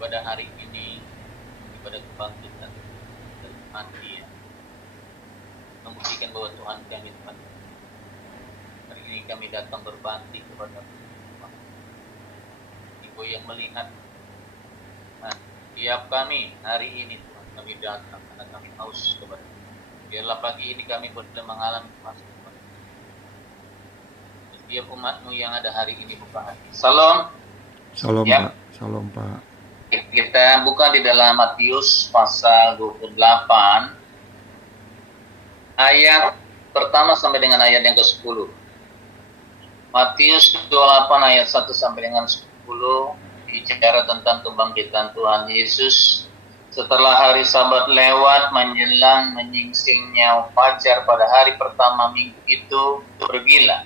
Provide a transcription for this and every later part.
Ibadah hari ini, ibadah kebangkitan dan kematian, membuktikan bahwa Tuhan kami Tuhan. Hari ini kami datang berbakti kepada Tuhan. Ibu yang melihat, tiap kami hari ini Tuhan kami datang karena kami haus kepada Tuhan. Biarlah pagi ini kami boleh mengalami kuasa Tuhan. Setiap umatmu yang ada hari ini buka hati. Salam. Salam Ya. Pak. Salam Pak. Kita buka di dalam Matius pasal 28 ayat pertama sampai dengan ayat yang ke-10. Matius 28 ayat 1 sampai dengan 10 bicara tentang kebangkitan Tuhan Yesus. Setelah hari Sabat lewat menjelang menyingsingnya fajar pada hari pertama minggu itu, pergilah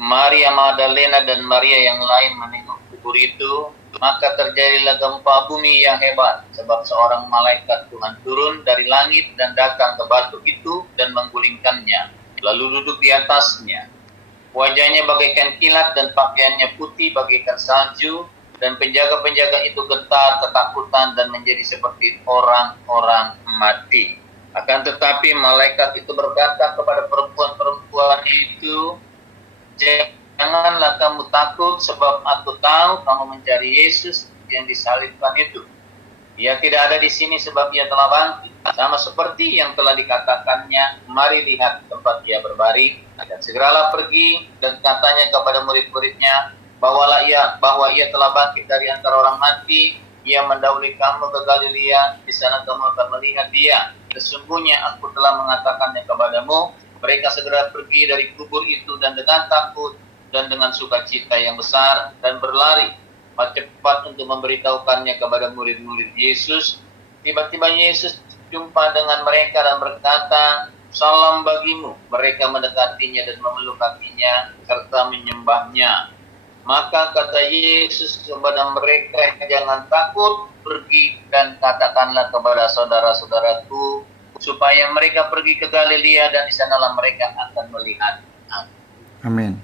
Maria Magdalena dan Maria yang lain menengok kubur itu. Maka terjadilah gempa bumi yang hebat, sebab seorang malaikat Tuhan turun dari langit dan datang ke batu itu dan menggulingkannya, lalu duduk di atasnya. Wajahnya bagaikan kilat dan pakaiannya putih bagaikan salju, dan penjaga-penjaga itu getar ketakutan dan menjadi seperti orang-orang mati. Akan tetapi malaikat itu berkata kepada perempuan-perempuan itu, "Janganlah kamu takut, sebab aku tahu kamu mencari Yesus yang disalibkan itu. Ia tidak ada di sini sebab ia telah bangkit, sama seperti yang telah dikatakannya. Mari lihat tempat ia berbaring." Dan segeralah pergi dan katanya kepada murid-muridnya, bahwa ia telah bangkit dari antara orang mati. Ia mendahului kamu ke Galilea, di sana kamu akan melihat dia. Sesungguhnya aku telah mengatakannya kepadamu. Mereka segera pergi dari kubur itu dan dengan takut dan dengan sukacita yang besar dan berlari cepat untuk memberitahukannya kepada murid-murid Yesus. Tiba-tiba Yesus jumpa dengan mereka dan berkata, "Salam bagimu." Mereka mendekatinya dan memeluk kakinya serta menyembahnya. Maka kata Yesus kepada mereka, "Jangan takut, pergi dan katakanlah kepada saudara-saudaraku supaya mereka pergi ke Galilea dan di sanalah mereka akan melihat aku." Amin.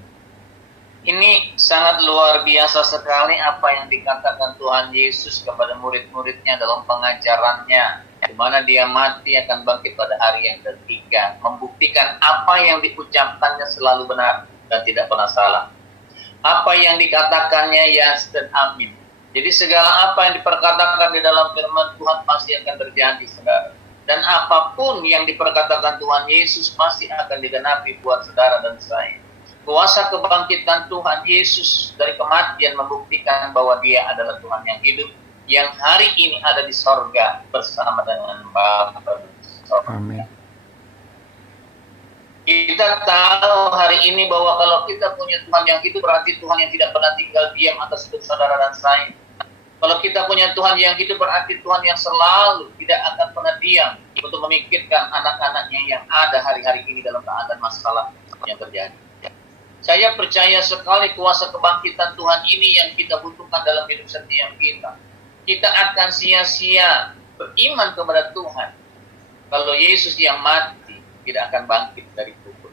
Ini sangat luar biasa sekali apa yang dikatakan Tuhan Yesus kepada murid-muridnya dalam pengajarannya, di mana dia mati akan bangkit pada hari yang ketiga, membuktikan apa yang diucapkannya selalu benar dan tidak pernah salah. Apa yang dikatakannya yes dan amin. Jadi segala apa yang diperkatakan di dalam firman Tuhan pasti akan terjadi, saudara. Dan apapun yang diperkatakan Tuhan Yesus pasti akan digenapi buat saudara dan saya. Kuasa kebangkitan Tuhan Yesus dari kematian membuktikan bahwa dia adalah Tuhan yang hidup, yang hari ini ada di sorga bersama dengan Bapa di sorga. Amin. Kita tahu hari ini bahwa kalau kita punya Tuhan yang hidup, berarti Tuhan yang tidak pernah tinggal diam atas hidup saudara dan saya. Kalau kita punya Tuhan yang hidup, berarti Tuhan yang selalu tidak akan pernah diam untuk memikirkan anak-anaknya yang ada hari-hari ini dalam keadaan masalah yang terjadi. Saya percaya sekali kuasa kebangkitan Tuhan ini yang kita butuhkan dalam hidup setiap kita. Kita akan sia-sia beriman kepada Tuhan kalau Yesus yang mati tidak akan bangkit dari kubur.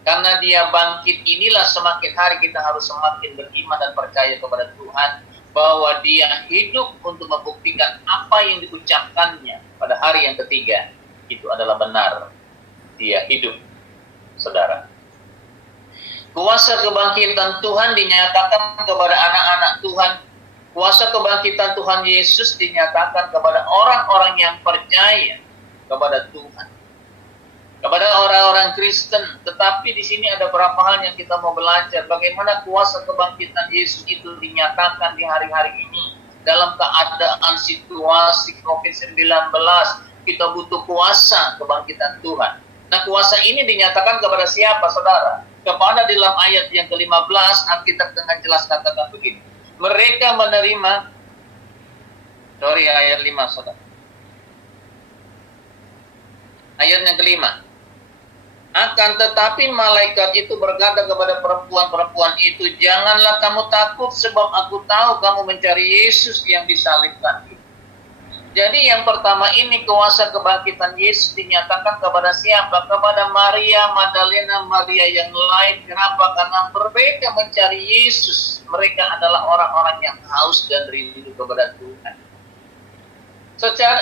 Karena dia bangkit inilah semakin hari kita harus semakin beriman dan percaya kepada Tuhan bahwa dia hidup untuk membuktikan apa yang diucapkannya pada hari yang ketiga itu adalah benar. Dia hidup, saudara. Kuasa kebangkitan Tuhan dinyatakan kepada anak-anak Tuhan. Kuasa kebangkitan Tuhan Yesus dinyatakan kepada orang-orang yang percaya kepada Tuhan, kepada orang-orang Kristen. Tetapi di sini ada beberapa hal yang kita mau belajar. Bagaimana kuasa kebangkitan Yesus itu dinyatakan di hari-hari ini. Dalam keadaan situasi COVID-19, kita butuh kuasa kebangkitan Tuhan. Nah, kuasa ini dinyatakan kepada siapa, saudara? Kepada di dalam ayat yang ke-15, Alkitab dengan jelas katakan begini. Mereka menerima, ayat 5, saudara. Ayat yang ke-5. Akan tetapi malaikat itu berkata kepada perempuan-perempuan itu, "Janganlah kamu takut, sebab aku tahu kamu mencari Yesus yang disalibkan itu. Jadi yang pertama ini kuasa kebangkitan Yesus dinyatakan kepada siapa? Kepada Maria Magdalena, Maria yang lain. Kenapa? Karena mereka mencari Yesus. Mereka adalah orang-orang yang haus dan rindu kepada Tuhan.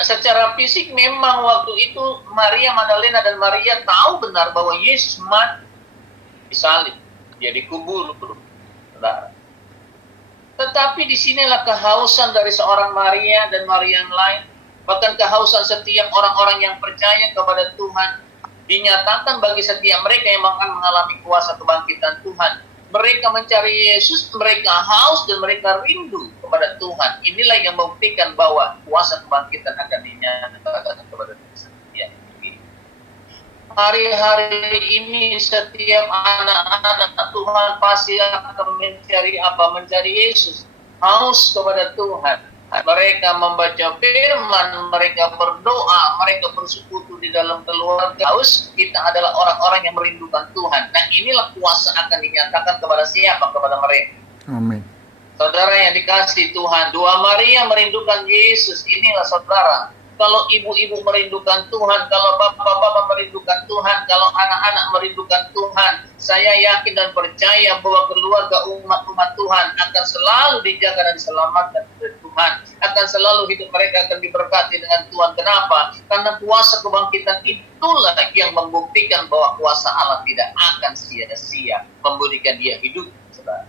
Secara fisik memang waktu itu Maria Magdalena dan Maria tahu benar bahwa Yesus mati disalib, dia dikubur, saudara. Tetapi disinilah kehausan dari seorang Maria dan Maria yang lain, bahkan kehausan setiap orang-orang yang percaya kepada Tuhan, dinyatakan bagi setiap mereka yang akan mengalami kuasa kebangkitan Tuhan. Mereka mencari Yesus, mereka haus dan mereka rindu kepada Tuhan. Inilah yang membuktikan bahwa kuasa kebangkitan akan dinyatakan kepada setiap kita. Hari-hari ini setiap anak-anak Tuhan pasti akan mencari apa? Mencari Yesus. Haus kepada Tuhan. Mereka membaca firman, mereka berdoa, mereka bersekutu di dalam keluarga. Haus, kita adalah orang-orang yang merindukan Tuhan. Nah, inilah kuasa akan dinyatakan kepada siapa? Kepada mereka. Amin. Saudara yang dikasihi Tuhan, dua Maria merindukan Yesus. Inilah saudara. Kalau ibu-ibu merindukan Tuhan, kalau bapak-bapak merindukan Tuhan, kalau anak-anak merindukan Tuhan, saya yakin dan percaya bahwa keluarga umat-umat Tuhan akan selalu dijaga dan diselamatkan oleh Tuhan. Akan selalu hidup mereka akan diberkati dengan Tuhan. Kenapa? Karena kuasa kebangkitan itulah yang membuktikan bahwa kuasa Allah tidak akan sia-sia memberikan dia hidup, saudara.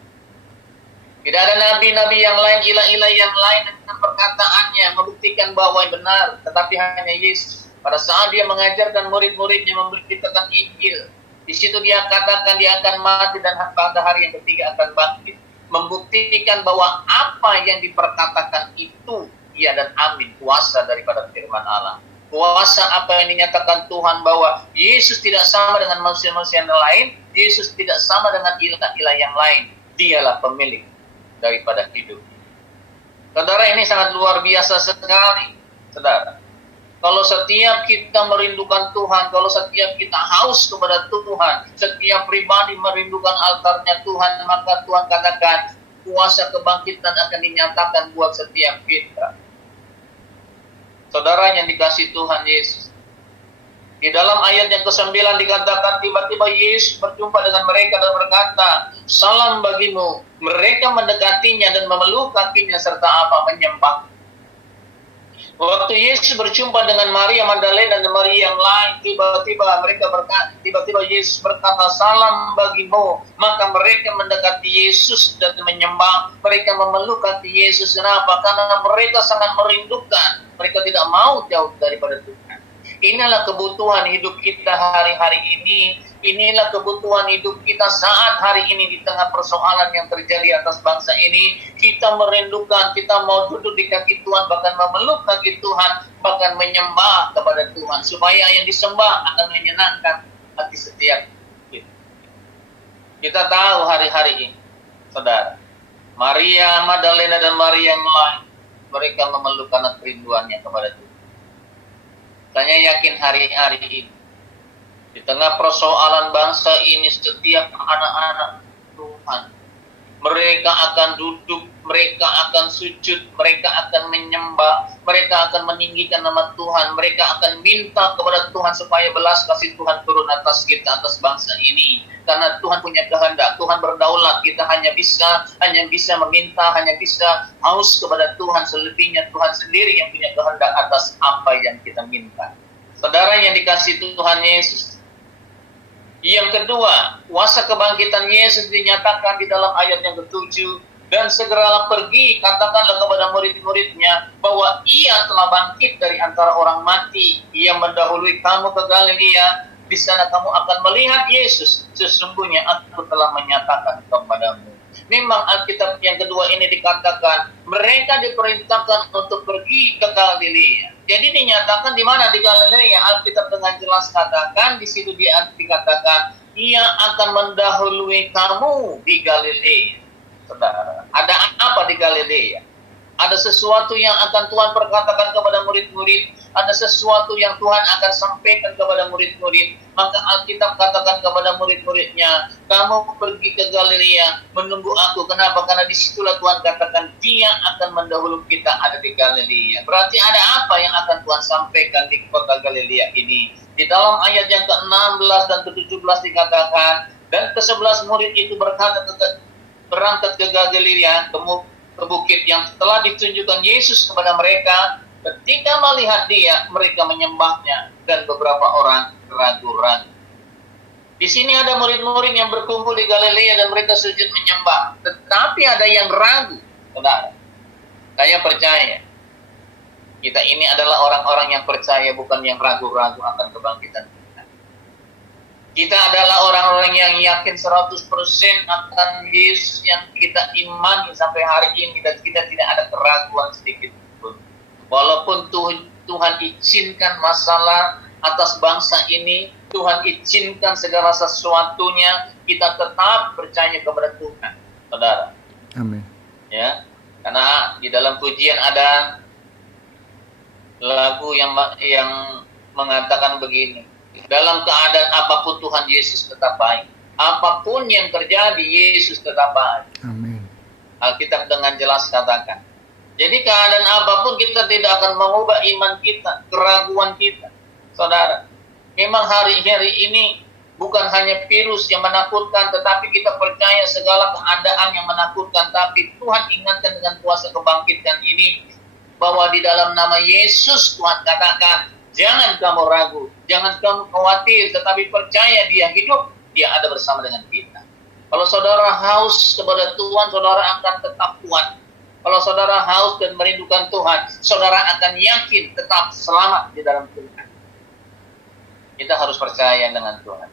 Tidak ada nabi-nabi yang lain, ilah-ilah yang lain dengan perkataannya membuktikan bahwa benar, tetapi hanya Yesus. Pada saat dia mengajarkan murid-muridnya memberitakan Injil, di situ dia katakan dia akan mati dan pada hari yang ketiga akan bangkit. Membuktikan bahwa apa yang diperkatakan itu ya dan amin, kuasa daripada firman Allah. Kuasa apa yang dinyatakan Tuhan bahwa Yesus tidak sama dengan manusia-manusia yang lain, Yesus tidak sama dengan ilah-ilah yang lain. Dialah pemilik daripada hidup. Saudara, ini sangat luar biasa sekali, saudara. Kalau setiap kita merindukan Tuhan, kalau setiap kita haus kepada Tuhan, setiap pribadi merindukan altarnya Tuhan, maka Tuhan katakan kuasa kebangkitan akan dinyatakan buat setiap kita. Saudara yang dikasihi Tuhan Yesus, di dalam ayat yang ke-9 dikatakan tiba-tiba Yesus berjumpa dengan mereka dan berkata, "Salam bagimu." Mereka mendekatinya dan memeluk kakinya serta apa? Menyembah. Waktu Yesus berjumpa dengan Maria Magdalena dan Maria yang lain, tiba-tiba Yesus berkata, "Salam bagimu." Maka mereka mendekati Yesus dan menyembah. Mereka memeluk kaki Yesus. Kenapa? Karena mereka sangat merindukan. Mereka tidak mau jauh daripada Tuhan. Inilah kebutuhan hidup kita hari-hari ini. Inilah kebutuhan hidup kita saat hari ini di tengah persoalan yang terjadi atas bangsa ini. Kita merindukan, kita mau duduk di kaki Tuhan, bahkan memeluk kaki Tuhan, bahkan menyembah kepada Tuhan. Supaya yang disembah akan menyenangkan hati setiap kita. Kita tahu hari-hari ini, saudara, Maria Magdalena dan Maria yang lain, mereka memeluk karena kerinduannya kepada Tuhan. Saya yakin hari-hari ini, di tengah persoalan bangsa ini, setiap anak-anak Tuhan, mereka akan duduk, mereka akan sujud, mereka akan menyembah, mereka akan meninggikan nama Tuhan, mereka akan minta kepada Tuhan supaya belas kasih Tuhan turun atas kita, atas bangsa ini. Karena Tuhan punya kehendak, Tuhan berdaulat, kita hanya bisa meminta, hanya bisa haus kepada Tuhan. Selebihnya Tuhan sendiri yang punya kehendak atas apa yang kita minta. Saudara yang dikasihi Tuhan Yesus. Yang kedua, kuasa kebangkitan Yesus dinyatakan di dalam ayat yang ke-7. Dan segeralah pergi, katakanlah kepada murid-muridnya bahwa ia telah bangkit dari antara orang mati. Ia mendahului kamu ke Galilea. Di sana kamu akan melihat Yesus. Sesungguhnya aku telah menyatakan kepadamu. Memang Alkitab yang kedua ini dikatakan mereka diperintahkan untuk pergi ke Galilea. Jadi dinyatakan di mana? Di Galilea. Alkitab dengan jelas katakan di situ dikatakan ia akan mendahului kamu di Galilea. Saudara, ada apa di Galilea? Ada sesuatu yang akan Tuhan perkatakan kepada murid-murid. ada sesuatu yang Tuhan akan sampaikan kepada murid-murid. Maka Alkitab katakan kepada murid-muridnya, kamu pergi ke Galilea menunggu aku. Kenapa? Karena disitulah Tuhan katakan dia akan mendahului kita ada di Galilea. Berarti ada apa yang akan Tuhan sampaikan di kota Galilea ini? Di dalam ayat yang ke-16 dan ke-17 dikatakan, dan ke-11 murid itu berangkat ke Galilea, ke bukit yang telah ditunjukkan Yesus kepada mereka. Ketika melihat dia, mereka menyembahnya, dan beberapa orang ragu-ragu. Di sini ada murid-murid yang berkumpul di Galilea dan mereka sujud menyembah. Tetapi ada yang ragu. Saudara, saya percaya kita ini adalah orang-orang yang percaya, bukan yang ragu-ragu akan kebangkitan kita. Kita adalah orang-orang yang yakin 100% akan Yesus yang kita imani sampai hari ini, dan kita tidak ada keraguan sedikit pun. Walaupun Tuhan izinkan masalah atas bangsa ini, Tuhan izinkan segala sesuatunya, kita tetap percaya kepada Tuhan, saudara. Amin. Ya, karena di dalam pujian ada lagu yang mengatakan begini, dalam keadaan apapun Tuhan Yesus tetap baik. Apapun yang terjadi, Yesus tetap baik. Amin. Alkitab dengan jelas katakan. Jadi keadaan apapun kita tidak akan mengubah iman kita, keraguan kita. Saudara, memang hari-hari ini bukan hanya virus yang menakutkan, tetapi kita percaya segala keadaan yang menakutkan. Tapi Tuhan ingatkan dengan kuasa kebangkitan ini, bahwa di dalam nama Yesus Tuhan katakan, jangan kamu ragu, jangan kamu khawatir, tetapi percaya dia hidup, dia ada bersama dengan kita. Kalau saudara haus kepada Tuhan, saudara akan tetap kuat. Kalau saudara haus dan merindukan Tuhan, saudara akan yakin tetap selamat di dalam Tuhan. Kita harus percaya dengan Tuhan.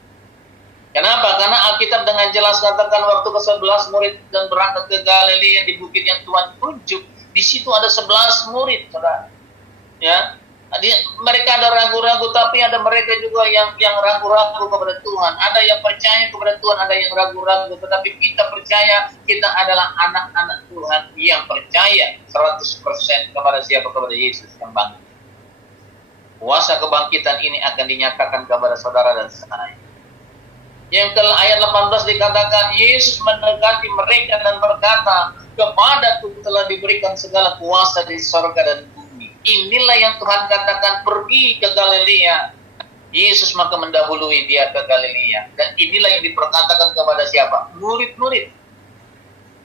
Kenapa? Karena Alkitab dengan jelas katakan waktu ke-11 murid dan berangkat ke Galilea di bukit yang Tuhan tunjuk. Di situ ada 11 murid, saudara. Ya, mereka ada ragu-ragu, tapi ada mereka juga yang ragu-ragu kepada Tuhan. Ada yang percaya kepada Tuhan, ada yang ragu-ragu. Tetapi kita percaya kita adalah anak-anak Tuhan yang percaya 100% kepada siapa? Kepada Yesus yang bangkit. Kuasa kebangkitan ini akan dinyatakan kepada saudara dan saya. Yang ke ayat 18 dikatakan, Yesus mendekati mereka dan berkata, kepadaku telah diberikan segala kuasa di sorga dan bumi. Inilah yang Tuhan katakan, pergi ke Galilea. Yesus maka mendahului dia ke Galilea. Dan inilah yang diperkatakan kepada siapa? Murid-murid.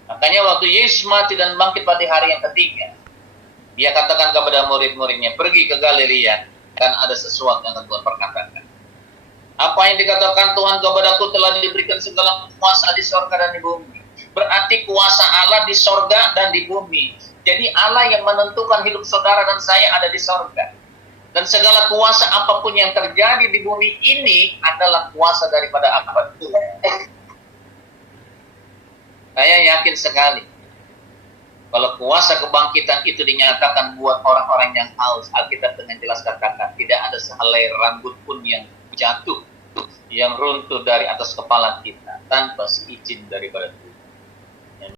Makanya waktu Yesus mati dan bangkit pada hari yang ketiga, dia katakan kepada murid-muridnya, pergi ke Galilea, kan ada sesuatu yang akan Tuhan perkatakan. Apa yang dikatakan Tuhan kepadaku telah diberikan segala kuasa di sorga dan di bumi. Berarti kuasa Allah di sorga dan di bumi. Jadi Allah yang menentukan hidup saudara dan saya ada di sorga. Dan segala kuasa apapun yang terjadi di bumi ini adalah kuasa daripada apa? Tuhan. Saya yakin sekali, kalau kuasa kebangkitan itu dinyatakan buat orang-orang yang haus, Alkitab dengan jelas katakan, tidak ada sehelai rambut pun yang jatuh, yang runtuh dari atas kepala kita tanpa seizin daripada Tuhan.